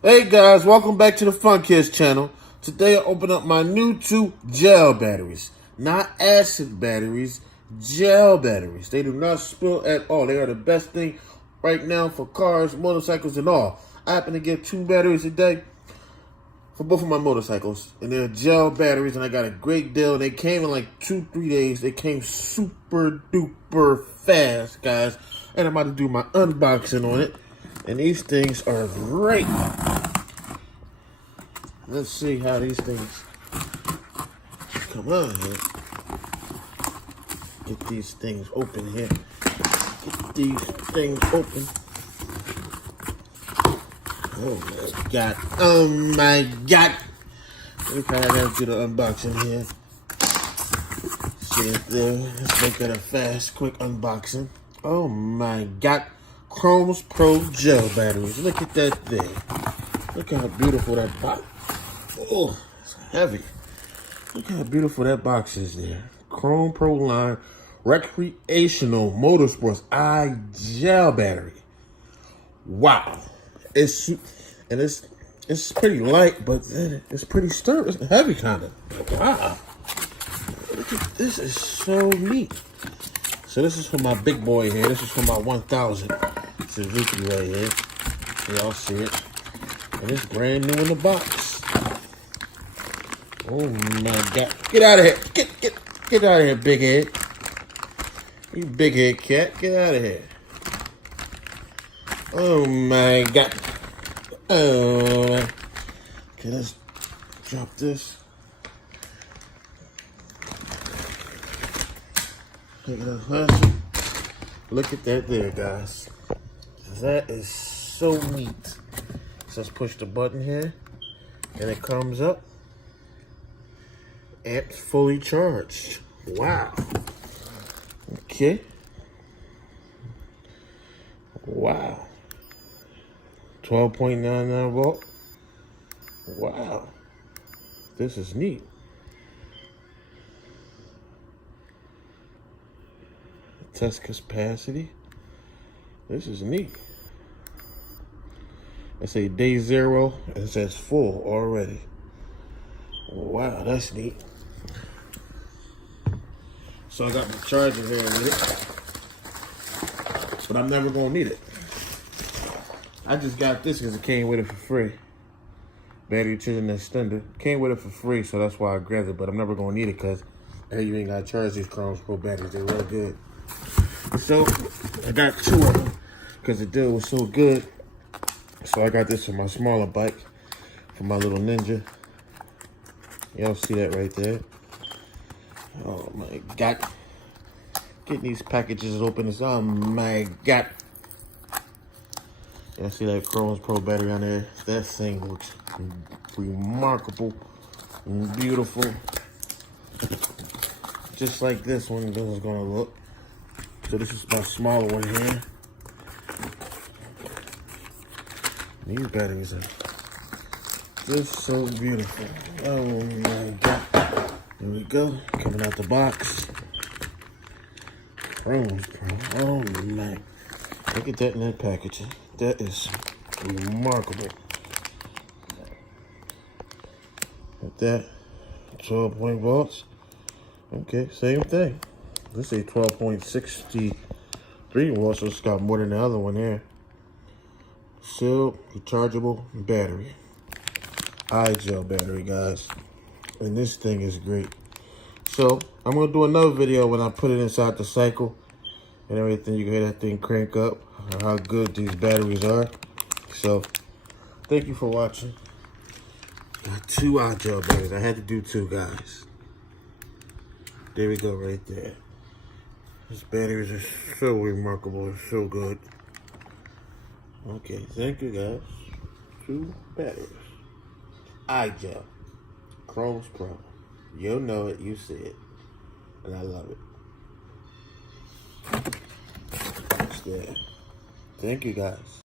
Hey guys, welcome back to the Fun Kids channel. Today I open up my new 2 gel batteries. Not acid batteries, gel batteries. They do not spill at all. They are the best thing right now for cars, motorcycles, and all. I happen to get 2 batteries a day for both of my motorcycles. And they're gel batteries, and I got a great deal. They came in like 2-3 days. They came super duper fast, guys. And I'm about to do my unboxing on it. And these things are great. Let's see how these things come on here. Get these things open here. Get these things open. Oh my god. Oh my god. Look how I gotta do the unboxing here. See it there. Let's make it a fast, quick unboxing. Oh my god. Chromes Pro gel batteries. Look at that thing. Look how beautiful that box. Oh, it's heavy. Look how beautiful that box is there. Chrome Pro line recreational motorsports gel battery. Wow. It's pretty light, but it's pretty sturdy. It's heavy kind of. Wow. Look at this. Is so neat. So this is for my big boy here. This is for my 1000 Suzuki right here. Y'all see it. And it's brand new in the box. Oh my god. Get out of here. Get out of here, big head. You big head cat. Get out of here. Oh my god. Oh. Okay, let's drop this. Take it up. Look at that there, guys. That is so neat. So let's push the button here. And it comes up. It's fully charged. Wow. Okay. Wow. 12.99 volt. Wow. This is neat. Test capacity. This is neat. It's a day 0. And it says full already. Wow, that's neat. So I got my charger here with it. But I'm never going to need it. I just got this because it came with it for free. Battery charging extender. Came with it for free, so that's why I grabbed it. But I'm never going to need it because, hey, you ain't got to charge these Chromes Pro batteries. They're real good. So I got 2 of them because the deal was so good. So I got this for my smaller bike, for my little Ninja. Y'all see that right there? Oh my god. Getting these packages open is, oh my god. Y'all see that Chromes Pro battery on there? That thing looks remarkable and beautiful. Just like this one is gonna look. So this is my smaller one here. These batteries are just so beautiful. Oh my god. Here we go. Coming out the box. Chromes Pro. Oh my. Look at that in that packaging. That is remarkable. At that, 12 volts. Okay, same thing. This is a 12.63 volts, so it's got more than the other one here. Sealed, rechargeable battery. Gel battery, guys. And this thing is great. So, I'm going to do another video when I put it inside the cycle and everything. You can hear that thing crank up, how good these batteries are. So, thank you for watching. Got 2 gel batteries. I had to do 2, guys. There we go, right there. These batteries are so remarkable. It's so good. Okay, thank you, guys. 2 batteries. gel. Chromes Pro. You know it, you see it. And I love it. It's there. Thank you, guys.